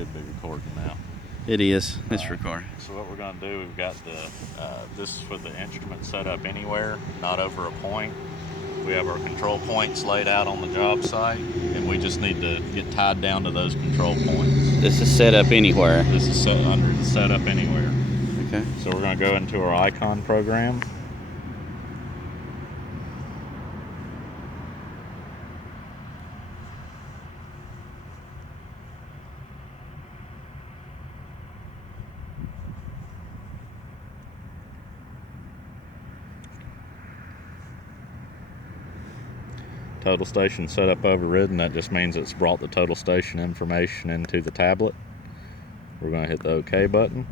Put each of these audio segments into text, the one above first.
should be recording now. It is. It's recording. So what we're going to do, we've got this is for the instrument set up anywhere, not over a point. We have our control points laid out on the job site, and we just need to get tied down to those control points. This is set up anywhere. This is set under the setup anywhere. Okay. So we're going to go into our iCON program. Total station setup overridden. That just means it's brought the total station information into the tablet. We're going to hit the OK button.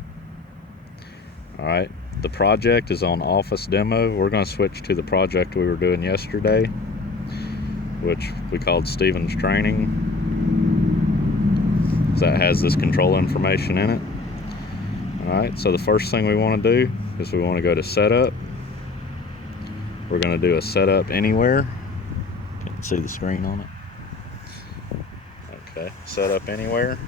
Alright, the project is on Office Demo. We're going to switch to the project we were doing yesterday, which we called Stephen's Training. That has this control information in it. Alright, so the first thing we want to do is we want to go to Setup. We're going to do a Setup Anywhere. Can't see the screen on it. Okay, Setup Anywhere.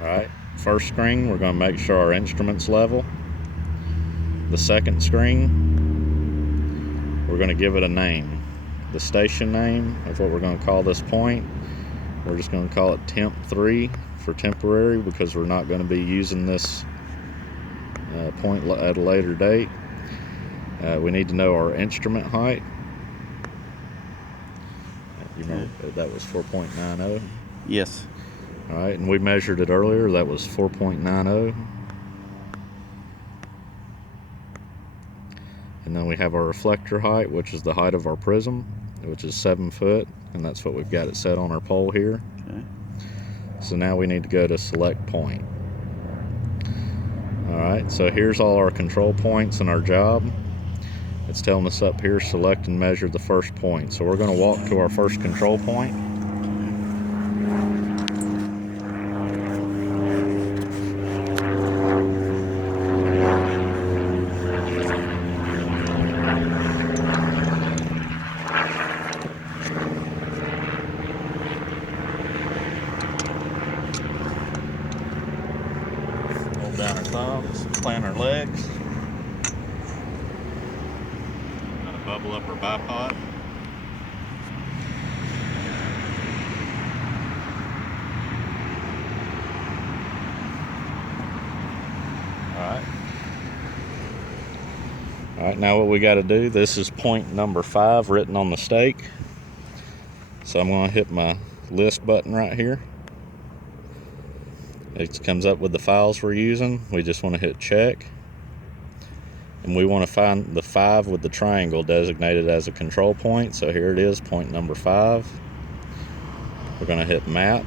Alright, first screen, we're going to make sure our instrument's level. The second screen, we're going to give it a name. The station name of what we're going to call this point, we're just going to call it Temp 3 for temporary, because we're not going to be using this point at a later date. We need to know our instrument height. You remember that was 4.90? Yes. All right, and we measured it earlier. That was 4.90. And then we have our reflector height, which is the height of our prism, which is 7 foot, and that's what we've got it set on our pole here. Okay. So now we need to go to select point. All right, so here's all our control points in our job. It's telling us up here, select and measure the first point. So we're going to walk to our first control point. Hold down our thumbs, plant our legs. Bubble up our bipod. Alright, now what we got to do, this is point number 5 written on the stake. So I'm going to hit my list button right here. It comes up with the files we're using. We just want to hit check. And we want to find the 5 with the triangle designated as a control point. So here it is, point number 5. We're going to hit map.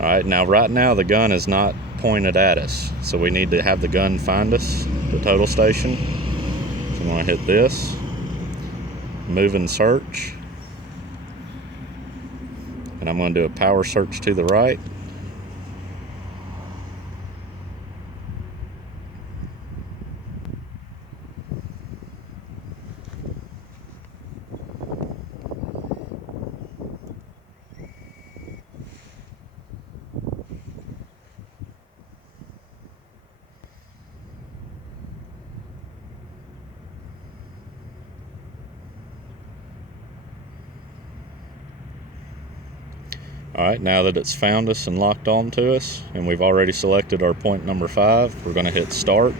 Alright, now right now the gun is not pointed at us. So we need to have the gun find us, the total station. So I'm going to hit this. Move and search. And I'm going to do a power search to the right. Alright, now that it's found us and locked on to us, and we've already selected our point number 5, we're going to hit start.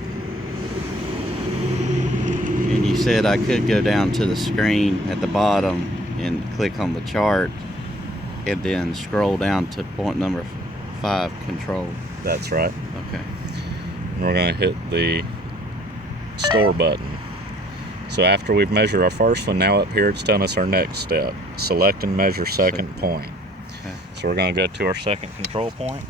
And you said I could go down to the screen at the bottom and click on the chart and then scroll down to point number 5 control. That's right. Okay. And we're going to hit the store button. So after we've measured our first one, now up here it's telling us our next step. Select and measure second point. Okay. So we're going to go to our second control point.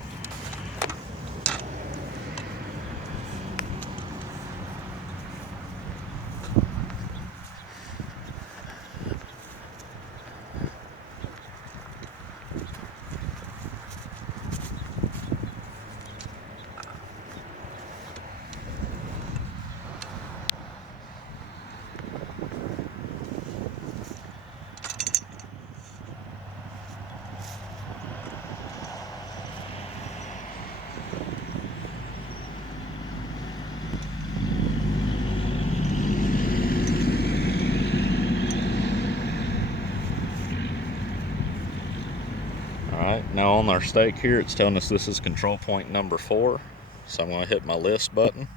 Alright, now on our stake here, it's telling us this is control point number 4. So I'm going to hit my list button.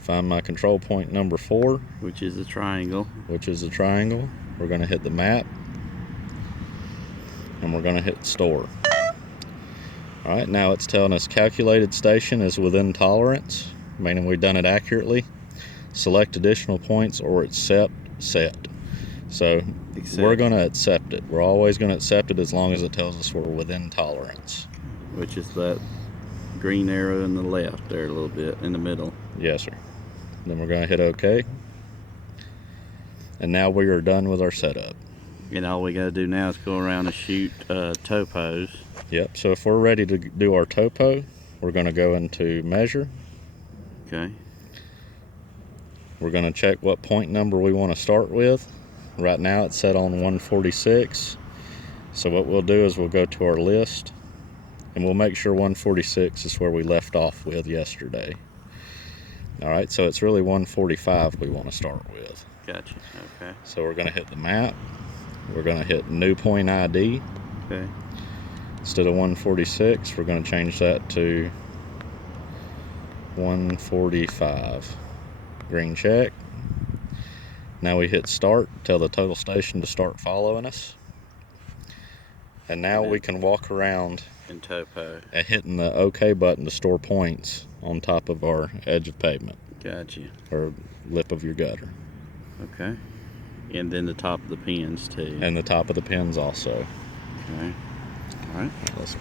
Find my control point number 4. Which is a triangle. Which is a triangle. We're going to hit the map. And we're going to hit store. Alright, now it's telling us calculated station is within tolerance, meaning we've done it accurately. Select additional points or accept set. So we're going to accept it. We're always going to accept it as long as it tells us we're within tolerance. Which is that green arrow in the left there a little bit, in the middle. Yes, sir. Then we're going to hit OK. And now we are done with our setup. And all we got to do now is go around and shoot topos. Yep, so if we're ready to do our topo, we're going to go into measure. Okay. We're going to check what point number we want to start with. Right now it's set on 146. So what we'll do is we'll go to our list and we'll make sure 146 is where we left off with yesterday. Alright, so it's really 145 we want to start with. Gotcha, okay. So we're going to hit the map. We're going to hit new point ID. Okay. Instead of 146, we're going to change that to 145. Green check. Now we hit start, tell the total station to start following us. And now we can walk around in topo and hitting the OK button to store points on top of our edge of pavement. Gotcha. Or lip of your gutter. Okay. And then the top of the pins too. And the top of the pins also. Okay. All right. Let's